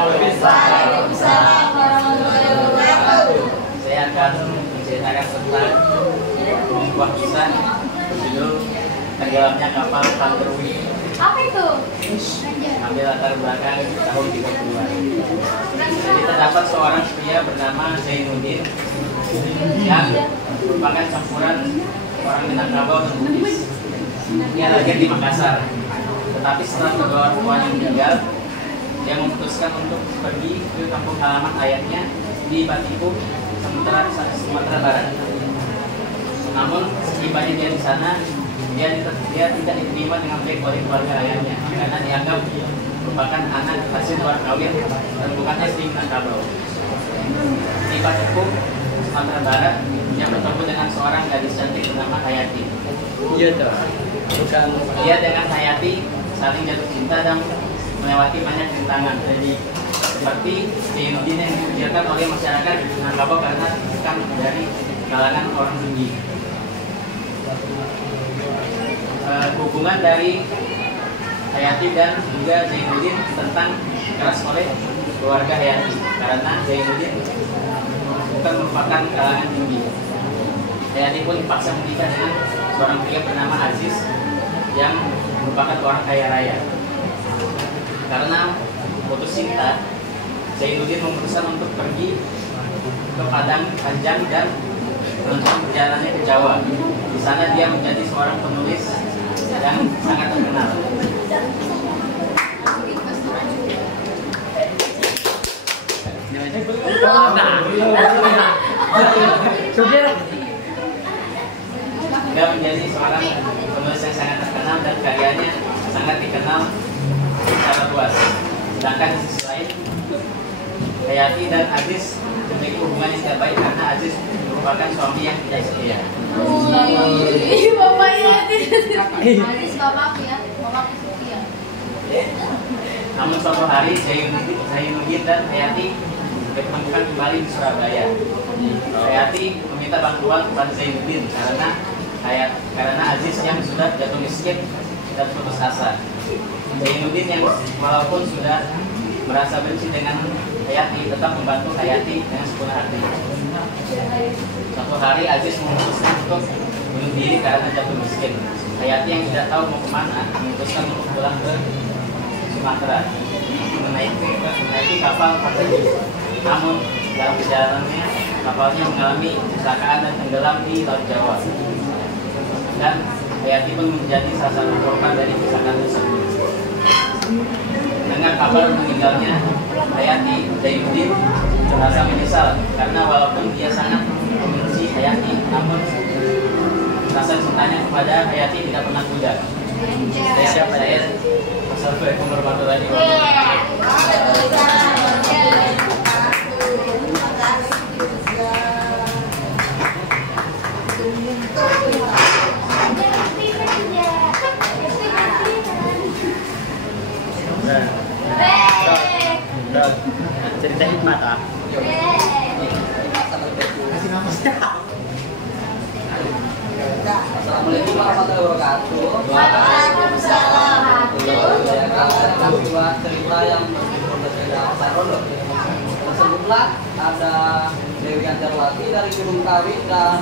Waalaikumsalam warahmatullahi wabarakatuh. Saya akan menceritakan tentang sebuah kisah berjudul Tenggelamnya Kapal Panterwi. Apa itu? Ambil latar belakang tahun 30-an. Jadi terdapat seorang pria bernama Zainuddin yang merupakan campuran orang Minangkabau dan Bugis. Dia lahir di Makassar. Tetapi setelah kedua orang tuanya meninggal, dia memutuskan untuk pergi ke kampung halaman ayahnya di Batipu, Sumatera Barat. Namun setibanya dia di sana, dia tidak diterima dengan baik oleh keluarga ayahnya karena dianggap merupakan anak hasil luar kawin dan bukan asli Minangkabau. Di Batipu, Sumatera Barat, dia bertemu dengan seorang gadis cantik bernama Hayati. Iya tuh. Bukan. Dia dengan Hayati saling jatuh cinta dan melewati banyak rintangan. Jadi seperti Zainuddin yang dipikirkan oleh masyarakat Minangkabau karena bukan dari kalangan orang tinggi. Hubungan dari Hayati dan juga Zainuddin tentang keras oleh keluarga Hayati karena Zainuddin bukan merupakan kalangan tinggi. Hayati pun dipaksa menikah dengan seorang pria bernama Aziz yang merupakan orang kaya raya. Karena putus cinta, Zainuddin memutuskan untuk pergi ke Padang Panjang dan melanjutkan perjalanannya ke Jawa. Di sana dia menjadi seorang penulis yang sangat terkenal. Dia menjadi seorang penulis yang sangat terkenal dan karyanya sangat dikenal secara luas. Sedangkan di sisi lain, Hayati dan Aziz memiliki hubungan yang tidak baik karena Aziz merupakan suami yang tidak setia. Bapaknya Aziz bapak ya, bapak setia. Namun suatu hari Zainuddin dan Hayati ditemukan kembali di Surabaya. Hayati meminta bantuan kepada Zainuddin karena Aziz yang sudah jatuh miskin dan putus asa. Zainuddin yang walaupun sudah merasa benci dengan Hayati tetap membantu Hayati dengan sepenuh hati. Suatu hari Aziz memutuskan untuk bunuh diri karena jatuh miskin. Hayati yang tidak tahu mau kemana memutuskan untuk pulang ke Sumatera menaiki kapal Panterwi. Namun dalam perjalanannya kapalnya mengalami kecelakaan dan tenggelam di Laut Jawa. Dan Hayati pun menjadi salah satu korban dari kecelakaan tersebut. Dengan kabar meninggalnya Hayati, Zainuddin merasa menyesal karena walaupun dia sangat membenci Hayati, namun rasa cintanya kepada Hayati tidak pernah pudar. Assalamualaikum warahmatullahi wabarakatuh. Cerita hikmat ah. Assalamualaikum warahmatullahi wabarakatuh. Waalaikumsalam. Saya akan membuat cerita yang berjudul Bersenda Sarono. Tersebutlah ada Dewi Anjarwati dari Gunung Kawi dan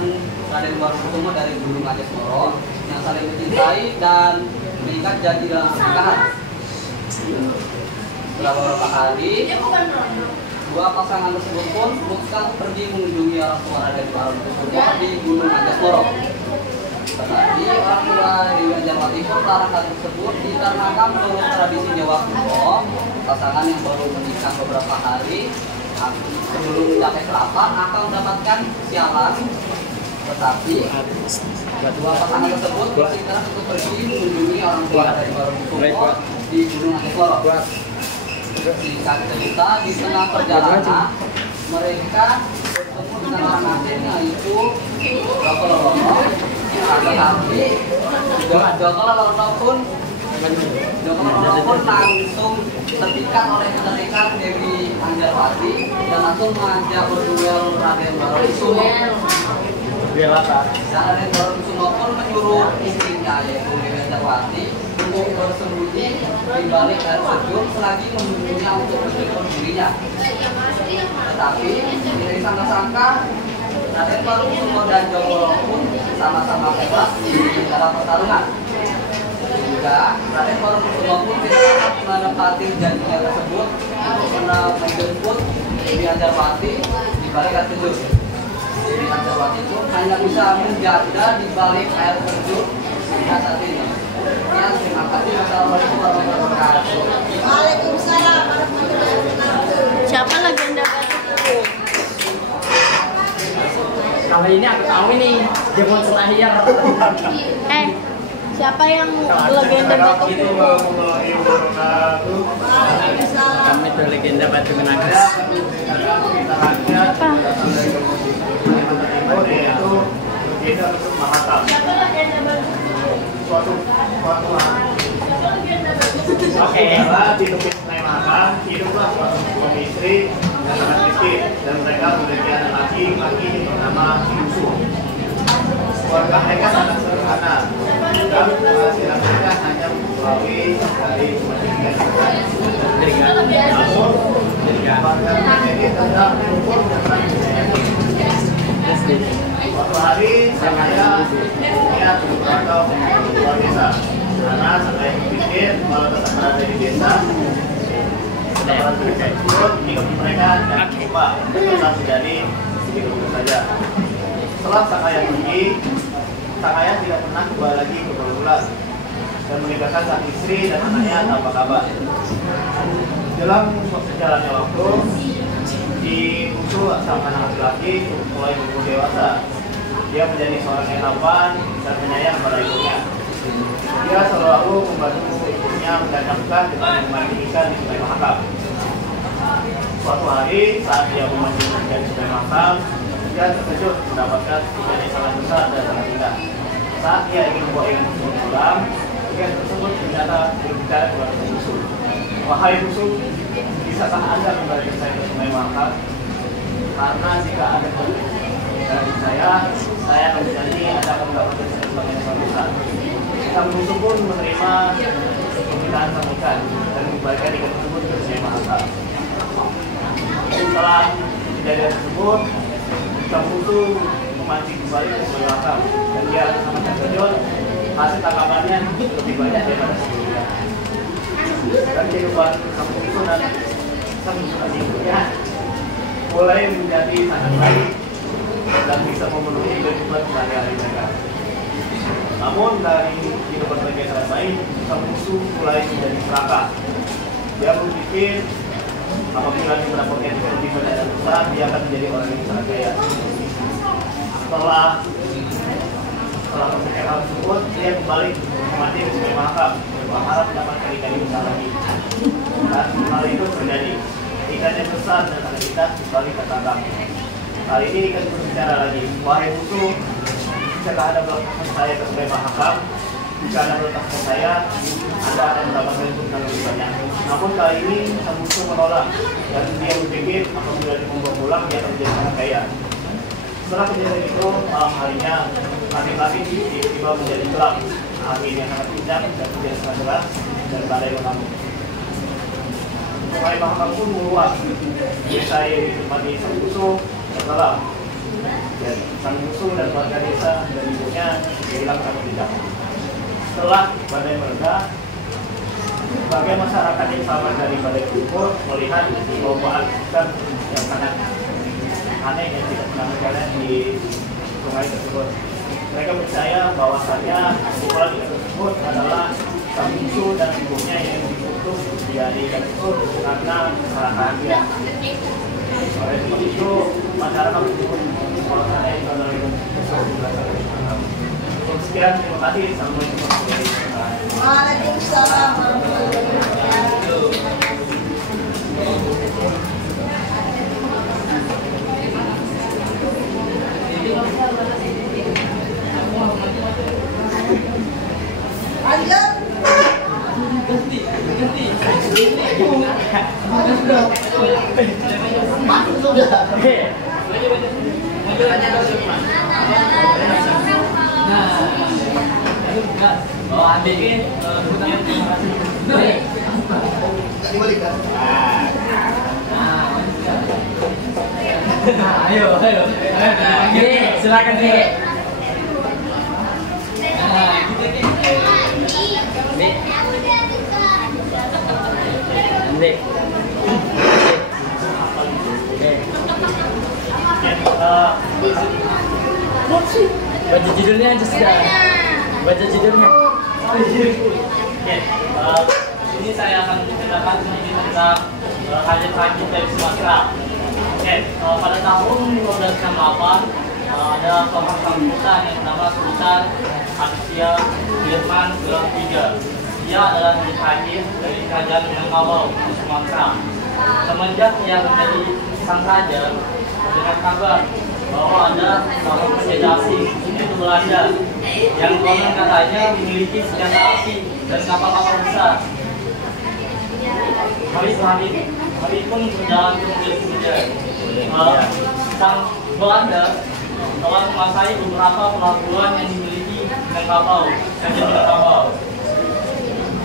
Raden Warukusumo dari Gunung Aceh Moro yang saling mencintai dan mengikat janji dalam pernikahan. Setelah beberapa hari, dua pasangan tersebut pun memutuskan pergi mengunjungi orang tua Raden Warukusumo di Gunung Aceh Moro. Tetapi orang tua Dewi Anjarwati pun melarang hal tersebut dikarenakan menurut tradisi Jawa kuno, pasangan yang baru menikah beberapa hari sebelum mencapai kerapan akan mendapatkan sialan. Tetapi dua pasangan tersebut bersikeras untuk pergi mengunjungi orang tua dari Warukusumo di Gunung Aceh Moro. Singkat cerita, di tengah perjalanan mereka bertemu dengan orang asing yaitu Joko Lolono. Tetapi Joko Lolono pun langsung terpikat oleh ketertarikan Dewi Anjarwati dan langsung mengajak berduel Raden Warukusumo. Dan Raden Warukusumo pun menyuruh istrinya yaitu Dewi Anjarwati Gembong bersembunyi di balik air terjun selagi menunggunya untuk menjemput dirinya. Tetapi dari sangka-sangka Raden Walukusumo dan Jonggolo pun sama-sama bebas dalam pertarungan. Sehingga Raden Walukusumo pun tidak dapat menepati janjinya tersebut untuk menjemput Dewi Anjarwati di balik air terjun. Dewi Anjarwati pun hanya bisa menjaga di balik air terjun hingga saat ini. Ya, terima kasih. Wassalamualaikum warahmatullahi wabarakatuh. Waalaikumsalam warahmatullahi wabarakatuh. Siapa legenda batu tubuh? Kalau ini aku tahu ini Demon Slayer. Siapa yang legenda batu tubuh? Kami itu legenda Batu Menangis. Apa? Yaitu legenda untuk Mahakam. Siapa legenda batu tubuh? Suatu Oke. setelah ditepis Sungai Mahakam, hiduplah suatu suami istri yang sangat miskin dan mereka memiliki anak laki-laki bernama Yusuf. Keluarga mereka sangat sederhana dan penghasilan mereka hanya melalui dari pekerjaan. Namun, keluarga menjadi tentang umur dan lain-lain. Suatu hari sang ayah niat untuk merantau keluar desa karena sang ayah berpikir kalau tetap berada di desa dapat berkait turun hidup mereka dan lupa tetap menjadi hidup saja. Setelah sang ayah pergi, sang ayah tidak pernah kembali lagi ke Bululan dan meninggalkan sang istri dan anaknya tanpa kabar. Dalam sejalannya waktu, di usul sang anak laki-laki mulai berumur dewasa. Dia menjadi seorang yang tampan dan penyayang pada ibunya. Dia selalu membantu ibunya mendanamkan dengan memancing ikan di Sungai Mahakam. Suatu hari saat dia memancing ikan di Sungai Mahakam, dia terkejut mendapatkan ikan yang sangat besar dan sangat indah. Saat dia ingin membawa ikan tersebut pulang, ikan tersebut ternyata berbicara kepada musuh. Wahai musuh, bisakah Anda kembali saya ke Sungai Mahakam? Karena jika Anda kembali dari saya akan berjanji Anda akan mendapatkan sesuatu yang sangat besar. Sang musuh pun menerima permintaan sang ikan dan mengembalikan ikan tersebut ke Sungai Mahakam. Setelah kejadian tersebut, sang musuh memancing kembali ke Sungai Mahakam dan dia sangat terkejut hasil tangkapannya lebih banyak daripada sebelumnya. Dan kehidupan sang musuh dan ibunya mulai menjadi sangat baik dan bisa memenuhi kehidupan sehari-hari mereka. Namun dari kehidupan mereka yang sangat baik, sang musuh mulai menjadi serakah. Dia berpikir apabila dia mendapatkan lebih banyak dan besar, dia akan menjadi orang yang sangat kaya. Setelah berpikir hal tersebut, dia kembali memancing ke Sungai Mahakam berharap mendapatkan ikan yang besar lagi. Dan hal itu terjadi. Ikan yang besar dan sangat indah kembali tertangkap. Kali ini ikan berbicara lagi. Wahai musuh, jika Anda meletakkan saya ke Sungai Mahakam, jika Anda meletakkan saya, Anda akan mendapatkan keuntungan lebih banyak. Namun kali ini sang musuh menolak dan dia berpikir apabila dia membawa pulang dia akan menjadi sangat kaya. Setelah kejadian itu, malam harinya langit-langit tiba-tiba menjadi gelap. Angin yang sangat kencang dan menjadi sangat deras dan badai mengamuk. Sungai Mahakam pun meluap. Desa yang ditempati sang musuh tergelam. Dan sang musuh dan warga desa dan ibunya hilang sama tidak. Setelah badai mereda, sebagai masyarakat yang sama dari badai kubur melihat kelompok ikan yang sangat aneh yang tidak pernah terjadi di sungai tersebut. Mereka percaya bahwasannya kumpulan ikan tersebut adalah sang musuh dan ibunya yang dikutuk dari ikan tersebut karena kesalahan dia. Oleh sebab itu, masyarakat menyebut kumpulan yang adalah ikan tersebut. Sekian, terima kasih. Assalamualaikum warahmatullahi wabarakatuh. Waalaikumsalam warahmatullahi wabarakatuh. Lanjut. Oh, adik ini sebutannya Dibalik kan? Nah, ayo. Oke, silakan nih. Nih. Baca judulnya aja sudah. Baca judulnya. Ini saya akan menceritakan sedikit tentang hajat-hajat dari Sumatera. Pada tahun 1568 ada seorang sultan yang bernama Sultan Aditya Firman III. Dia adalah hajat dari kerajaan Minangkabau di Sumatera. Semenjak ia menjadi sang raja, dengan kabar bahwa ada seorang penjajah asing, yaitu Belanda, yang konon katanya memiliki senjata api dan kapal-kapal besar. Hari pun berjalan kemudian. Sang Belanda telah menguasai beberapa pelabuhan yang dimiliki Minangkabau, kerajaan Minangkabau.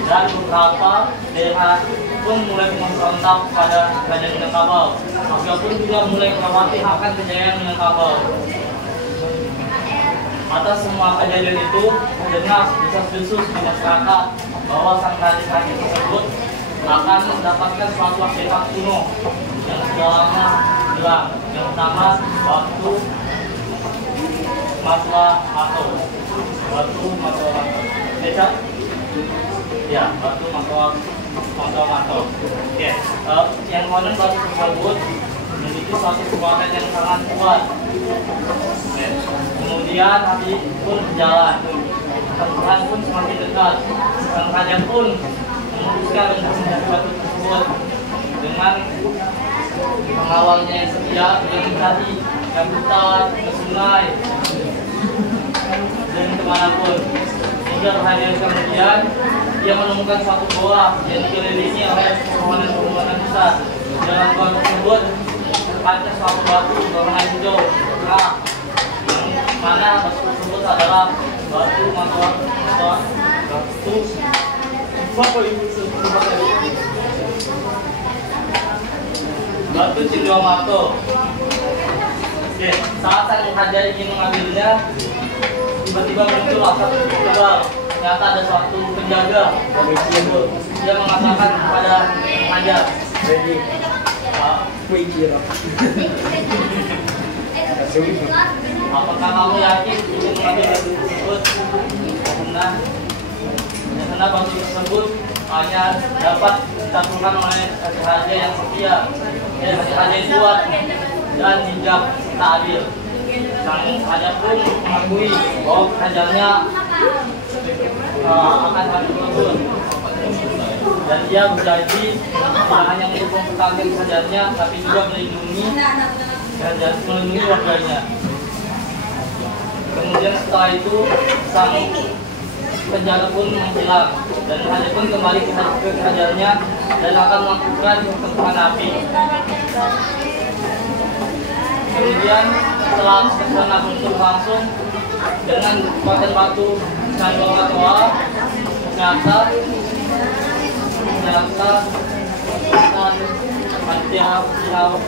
Dan beberapa daerah pun mulai memberontak pada kerajaan Minangkabau. Maka pun juga mulai melewati akan kejayaan Minangkabau. Atas semua kejadian itu, terdengar desas-desus di masyarakat bahwa sang raja-raja tersebut akan mendapatkan suatu artefak kuno yang sudah lama hilang. Yang pertama, batu Matwa-Mato. Batu Matwa-Mato. Baca? Ya, batu Matwa-Mato. Yang konon batu tersebut memiliki suatu kekuatan yang sangat kuat. Kemudian hari pun berjalan, Tuhan pun semakin dekat. Sang raja pun memutuskan untuk menjadi batu tersebut dengan pengawalnya yang setia, yang mencari ke hutan, ke sungai, dan kemanapun. Hingga berhari-hari kemudian dia menemukan suatu goa yang dikelilingi oleh pohon-pohonan besar. Dalam goa tersebut terpancar suatu batu berwarna hijau cerah, yang mana batu tersebut adalah batu batu Cindiomato. Saat sang raja ingin mengambilnya, tiba-tiba muncul asap tebal. Ternyata ada suatu penjaga. Dia mengatakan kepada raja, apakah kamu yakin ingin mengambil batu tersebut? Karena batu tersebut hanya dapat ditaklukkan oleh raja yang setia, raja yang kuat dan bijak serta adil. Sang raja pun mengakui bahwa kerajaannya akan hancur lebur, dan dia berjanji tidak hanya untuk mempertahankan kerajaannya, tapi juga melindungi warganya. Kemudian setelah itu sang penjaga pun menghilang, dan raja pun kembali ke kerajaannya dan akan melakukan pertempuran api. Kemudian setelah pertempuran api berlangsung dengan kekuatan batu Cindiomato, ternyata Aditya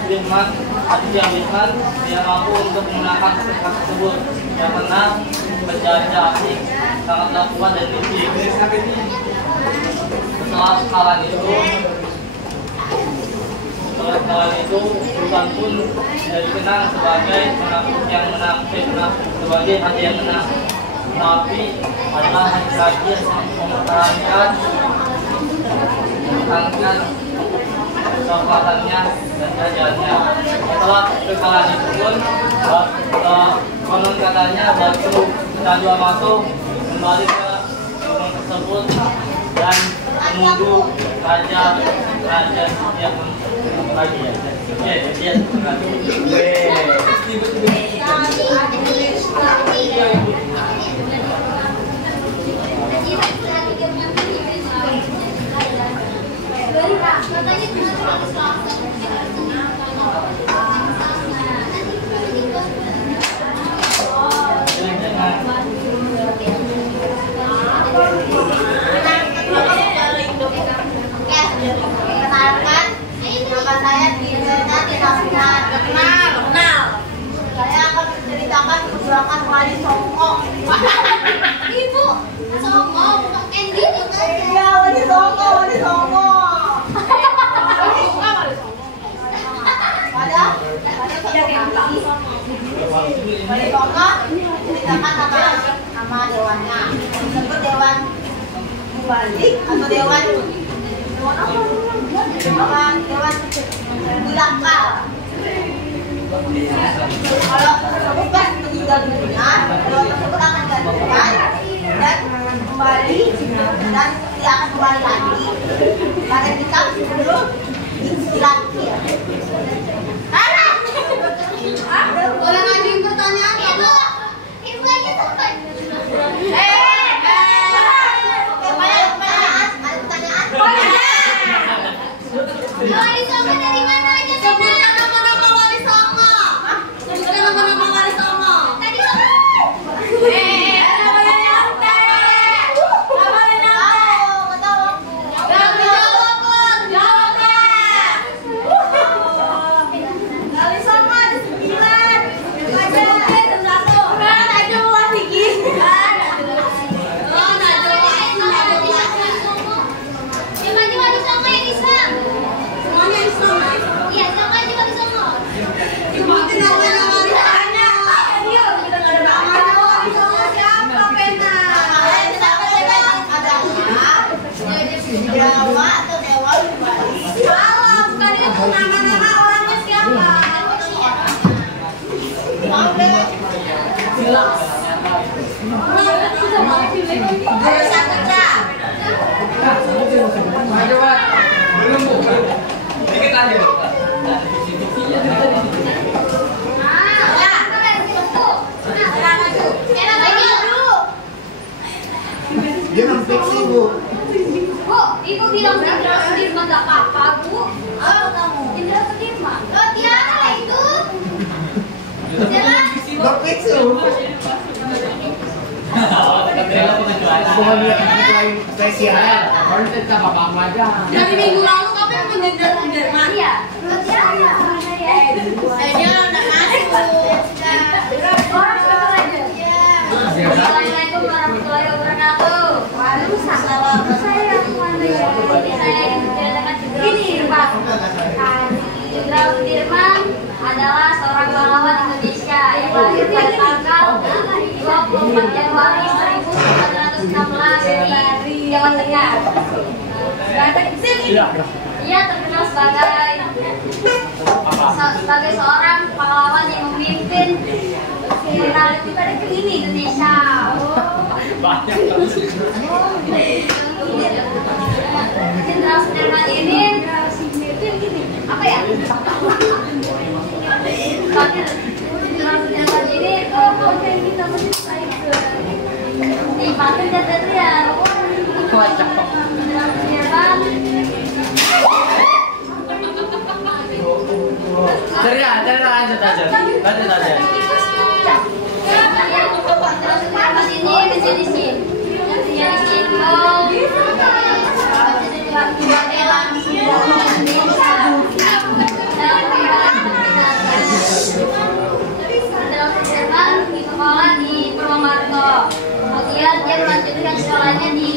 Firman dia mampu untuk memenangkan pertempuran tersebut karena penjajah asing sangatlah kuat dan licik. Setelah kekalahan itu, Sultan pun dikenal sebagai yang menang, sebagai raja yang menang. Tapi adalah raja yang mempertahankan kekuatannya dan kerajaannya. Setelah kekalahan itu pun, konon katanya batu Cindiomato kembali ke gunung tersebut dan menunggu raja yang lagi ya. Oke, dia memperjuangkan Wali Songo. Ibu, Songo bukan Candy itu. Iya, Wali Songo, Wali Songo. Pada Wali Songo ceritakan nama dewannya. Disebut Dewan Balik atau Dewan Dewan Bulakal. Kalau bukan meninggal dunia, dewan tersebut akan digantikan dan kembali dan tidak akan kembali lagi pada kita sebelum dilantik. Orang ngajuin pertanyaan ibu, ibu lagi sampai. Wali Songo dari mana aja? Sebutkan nama-nama Wali Songo. Sebutkan nama-nama Wali Songo. Tadi namanya nyate. Namanya nyate. Nggak tahu aku. Yang dijawab pun. Jawab deh. Wali Songo ada 9. Ada 1. Kan ada Wali Songo. Oh, ada Wali Songo. Yang mana Wali Songo yang Islam? Iya, sama aja Wali Songo. Sebutin nama-nama ditanya. Ayo, kita nggak ada nama Wali Songo siapa, Pena? Dewa atau Dewa Bali? Salah, bukan itu. Nama-nama orangnya siapa? Mau deh. Jelas. Harus satu jam. Ayo, Pak. Belum, Bu. Dikit lagi. Dia non-fiksi, Bu. Bu, ibu bilang Indra Sudirman gak apa-apa, Bu. Apa kamu? Indra Sudirman. Oh, Tiara itu. Jelas. Non-fiksi, Bu. Bukan dia lain spesial. Orang tetap apa-apa aja. Dari minggu lalu kamu yang Indra Sudirman. Iya. Oh, Tiara. Dia udah masuk. Orang sebentar aja. Assalamualaikum warahmatullahi wabarakatuh. Waalaikumsalam. Saya Jenderal Sudirman. Jenderal Sudirman adalah seorang pahlawan Indonesia yang lahir pada tanggal 24 Januari 1916 di Jawa Tengah. Ia terkenal sebagai seorang pahlawan yang memimpin generasi pada kini Indonesia. Jenderal Sudirman ini apa ya? Jenderal Sudirman ini dipakai dari ya. Jenderal Sudirman. Lanjut aja. Ini menjadi simbol kedaulatan Indonesia. Jenderal Sudirman sekolah di Purwokerto. Kemudian dia melanjutkan sekolahnya di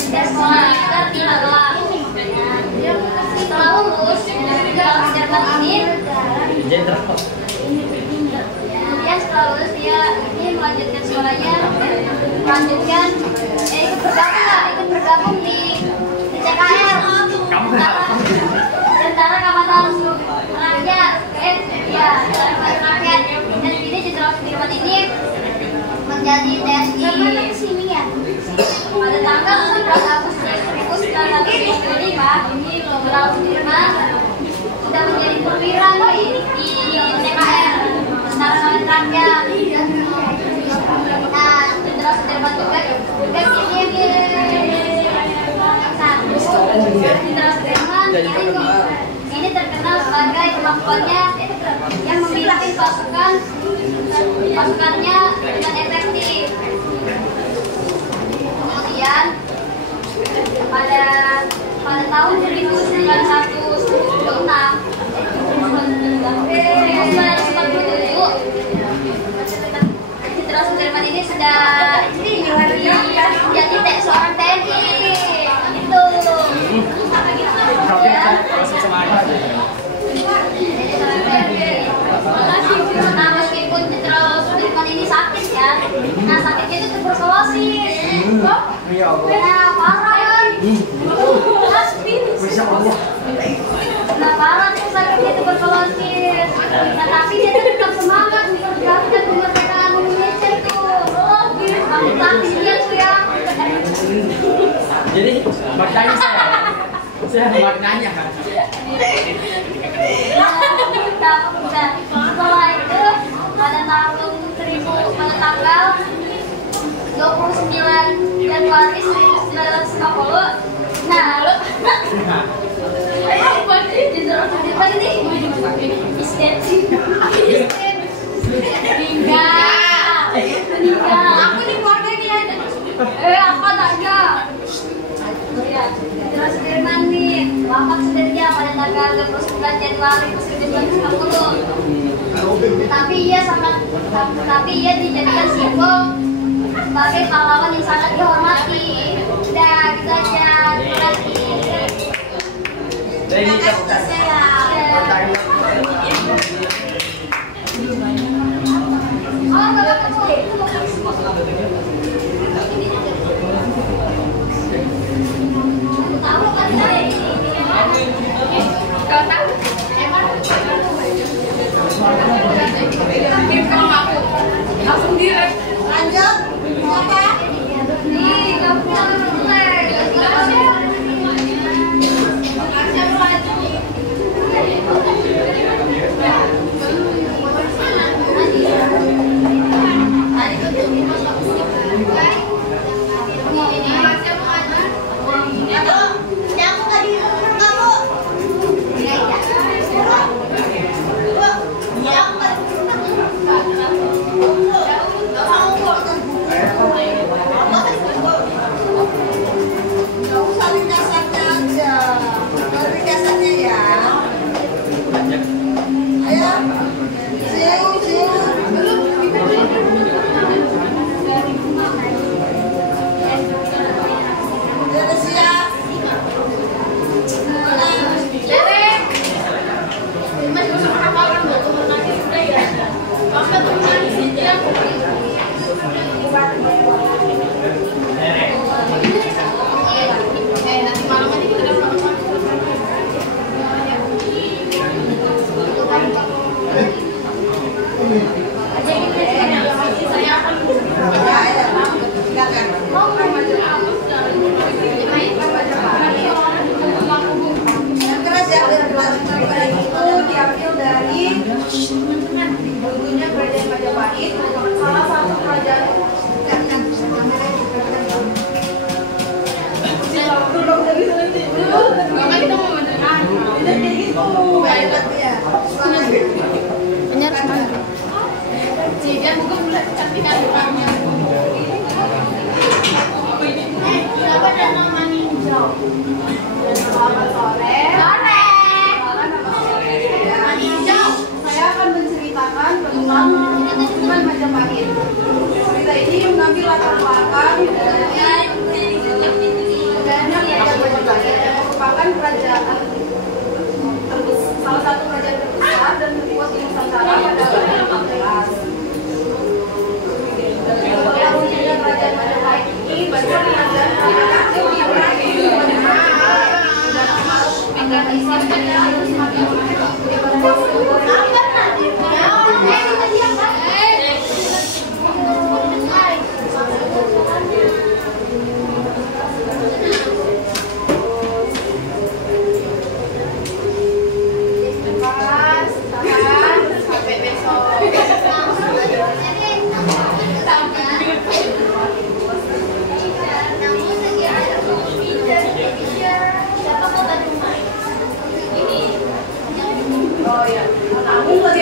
sekolah militer di Magelang. Setelah lulus, Jenderal Sudirman ini kemudian setelah lulus dia ini melanjutkan sekolahnya, ikut bergabung di CKR, Tentara Kawasan Rakyat, Rakyat. Dan ini Jenderal Sudirman ini menjadi TNI pada tanggal 11 Agustus 1945. Ini Jenderal Sudirman sudah menjadi perwira di CKR, Tentara Kawasan Rakyat. Nah, Jenderal Sudirman juga Jenderal Sudirman ini terkenal sebagai kemampuannya yang memimpin pasukannya dengan efektif. Kemudian pada tahun 1947 kan. Nah sakitnya itu tuberkulosis. Nah parah kan. Nah parah tuh sakitnya tuberkulosis. Nah tapi dia tetap semangat memperjuangkan kemerdekaan Indonesia tuh. Oh gitu. Tapi dia tuh ya. Jadi maknanya saya maknanya Nah, setelah itu pada tahun pada tanggal 29 Januari 1950. Nah, lo meninggal. Aku nih keluarganya. Aku ada. Ya, terus Firman nih wafat sebenarnya pada tanggal 29 Januari 1950. Tetapi ia dijadikan simbol sebagai pahlawan yang sangat dihormati. Udah gitu aja. Terima kasih sayang. Oh, kalau tahu kan saya kalau tahu emang langsung direct lanjut apa nih kamu mulai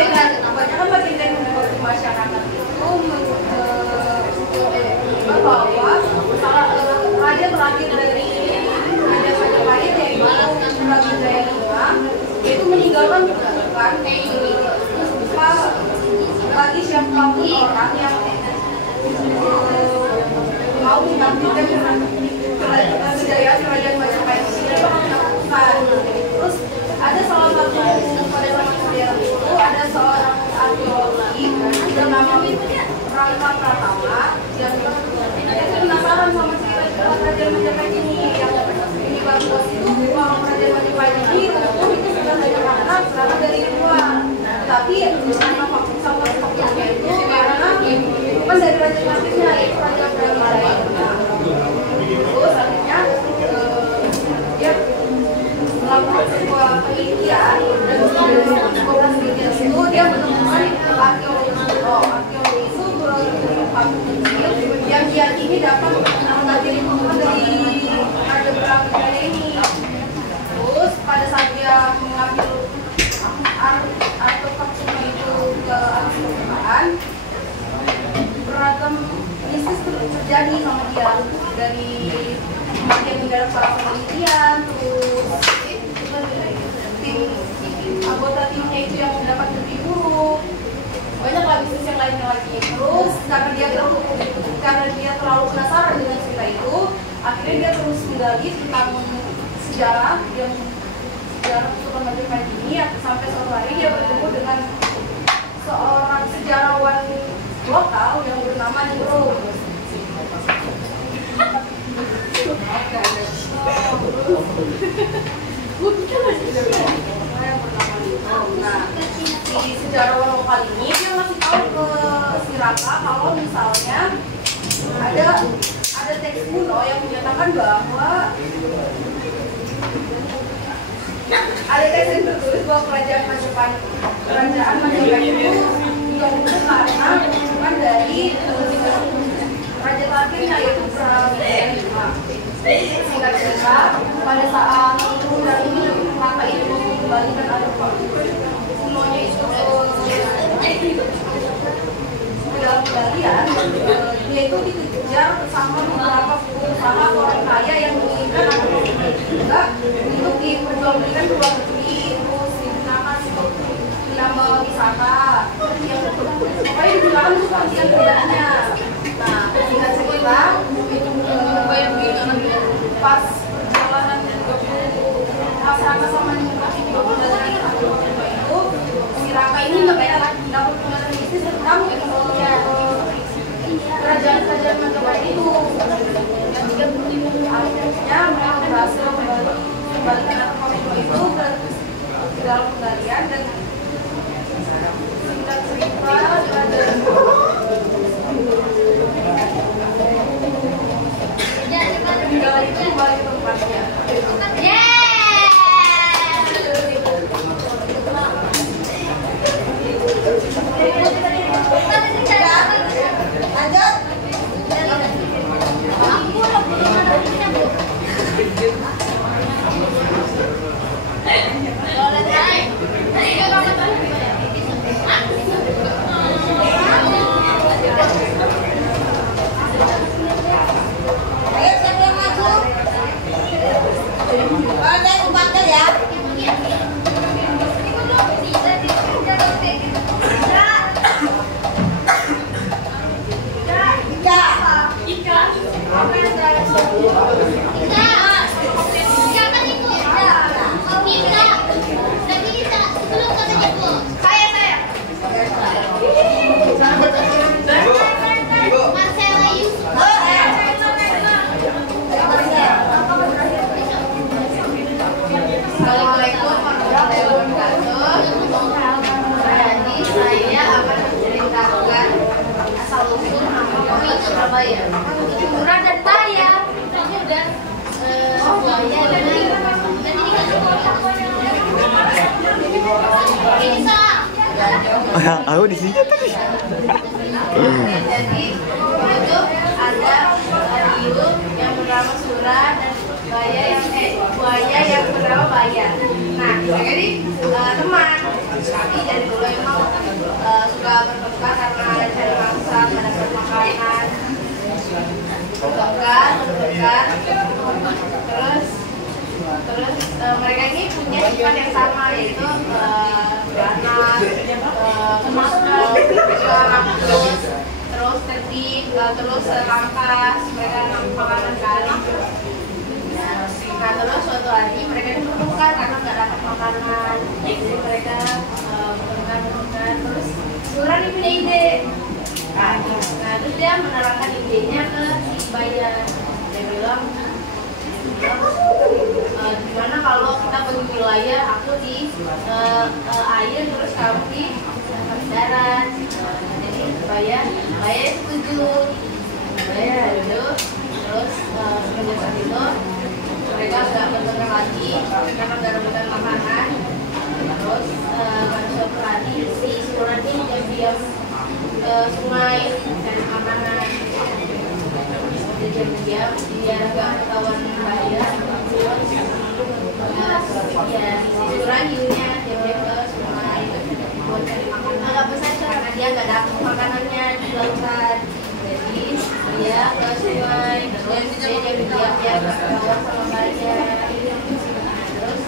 Rangka Pratama tapi sama faktornya itu karena kan dari raja Latinnya yaitu Raja Brawijaya. Terus akhirnya dia melakukan sebuah penelitian dan sebuah penelitian itu dia menemukan arkeologi itu patung kecil yang diyakini dapat mengajari pengumuman dari Raja Brawijaya ini. Terus pada saat dia mengambil artefak semua itu ke atas permukaan, beragam bisnis terjadi sama dia, dari makin mendalam para penelitian, terus anggota timnya itu yang mendapat lebih buruk, banyak lah bisnis yang lainnya lagi. Terus karena dia terlalu penasaran dengan cerita itu, akhirnya dia terus menggali tentang sejarah Sultan Majapahit ini. Sampai suatu hari dia bertemu dengan seorang sejarawan lokal yang bernama Ningro. Nah, si sejarawan lokal ini dia ngasih tahu ke si Raka kalau misalnya ada teks kuno yang menyatakan bahwa ada teks yang tertulis bahwa kerajaan Majapahit itu dibangun karena hubungan dari Raja Latin yaitu Brawijaya. Singkat cerita, pada saat dan ini Raka ini mengembalikan artefak kunonya itu ke dalam penggalian, dia itu dikejar sama beberapa pengusaha orang kaya yang menginginkan artefak itu juga untuk diperjualbelikan ke luar negeri, terus digunakan untuk nama wisata yang pokoknya digunakan untuk kepentingan pribadinya. Nah, singkat cerita, pas perjalanan pas Raka sama Ningrat itu dari itu, si Raka ini dapat pengalaman bisnis tentang kerajaan-kerajaan Majapahit itu. Akhirnya mereka berhasil kembalikan artefak itu ke dalam penggalian dan singkat cerita penggalian itu kembali ke tempatnya. Murah dan kaya dan semuanya dan ini aku di sini tadi. Jadi itu ada radio yang bernama Surah dan buaya yang bernama Baya. Nah, mereka ini teman. Tapi dari dulu emang suka bertengkar karena cari mangsa, mendapat makanan. Bertengkar. Terus mereka ini punya sifat yang sama, yaitu ganas, kemasal, terus tertib, terus rampas. Mereka makanan kali. Nah, terus suatu hari mereka itu bertengkar karena nggak dapat makanan. Jadi mereka bertengkar. Terus Surah ini punya ide. Nah, terus dia menerangkan idenya ke si Baya. Dia bilang gimana kalau kita bagi wilayah, aku di air terus kamu di darat. Jadi Baya setuju. Baya dulu. Terus semenjak saat itu mereka nggak bertengkar lagi karena nggak rebutan makanan. Terus pada suatu hari si Suran ini diam-diam ke sungai cari makanan. Dia diam-diam biar nggak ketahuan Baya. Terus ya si Suran dirinya diam-diam ke sungai buat cari makanan. Agak besar karena dia nggak dapat makanannya di lautan. Jadi dia ke sungai dan dia diam-diam biar nggak ketahuan sama Baya. Terus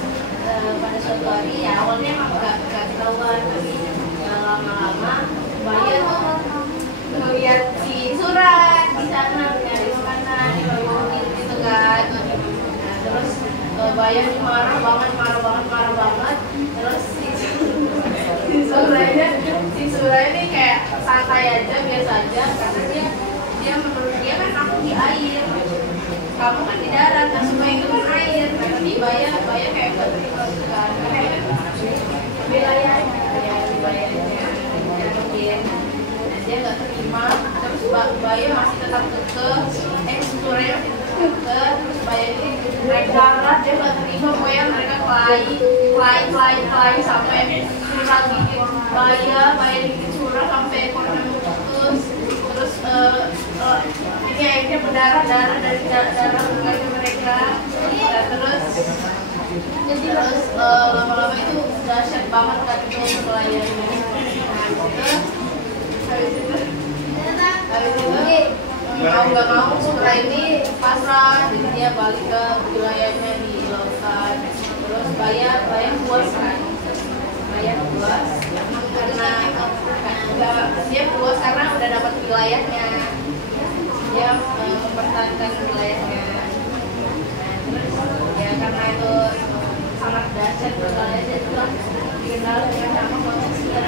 pada suatu hari ya awalnya emang nggak ketahuan, tapi lama-lama Baya tuh ngeliat si Suran di sana nyari makanan gitu kan. Nah, terus Baya tuh marah banget. Terus si Suran ini kayak santai aja, biasa aja, karena dia menurut dia kan aku di air, kamu kan di darat, nah sungai itu kan air. Tapi Baya kayak berterima kan, kayak wilayahnya mungkin. Nah, dia nggak terima, terus Baya masih tetap kekeh, Suran masih tetap kekeh. Terus Baya ini naik darat, dia nggak terima, pokoknya mereka kelahi sampai Suran gigit Baya gigit Suran sampai ekornya putus. Terus ini akhirnya berdarah dari darah mereka. Nah, terus lama-lama itu dahsyat banget kan itu nelayannya. Habis itu mau nggak mau Suran ini pasrah, jadi dia balik ke wilayahnya di lautan. Terus Baya puas kan, karena dia puas karena udah dapat wilayahnya, dia mempertahankan wilayahnya. Nah, terus ya karena itu sangat dahsyat wilayahnya, jadilah dikenal dengan nama manusia.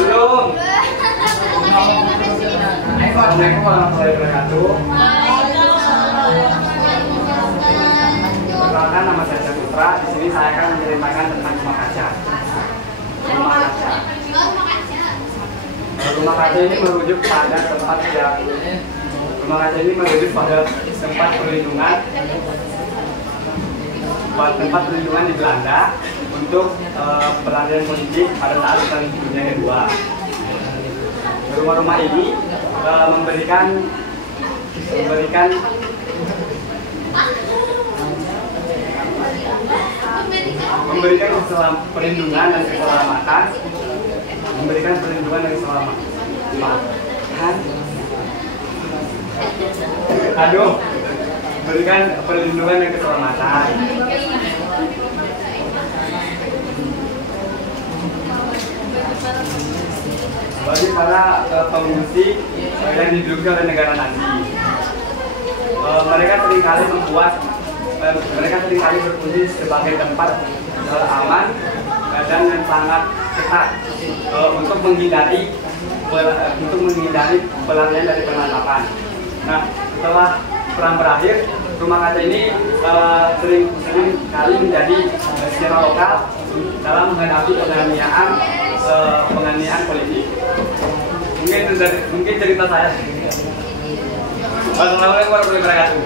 Belum. Assalamualaikum warahmatullahi wabarakatuh. Perkenalkan, nama saya Putra. Di sini saya akan menceritakan tentang rumah kaca. Rumah kaca ini merujuk pada tempat perlindungan di Belanda untuk peralihan politik pada saat Perang Dunia Kedua. Rumah-rumah ini memberikan perlindungan dan keselamatan, memberikan perlindungan dan keselamatan. Berikan perlindungan dan keselamatan bagi para pengungsi yang diduduki oleh negara Nazi. Mereka seringkali berfungsi sebagai tempat aman dan yang sangat ketat untuk menghindari pelarian dari penangkapan. Nah, setelah perang berakhir, rumah kaca ini sering kali menjadi sejarah lokal dalam menghadapi penganiayaan politik. Mungkin cerita saya. Wassalamualaikum warahmatullahi wabarakatuh.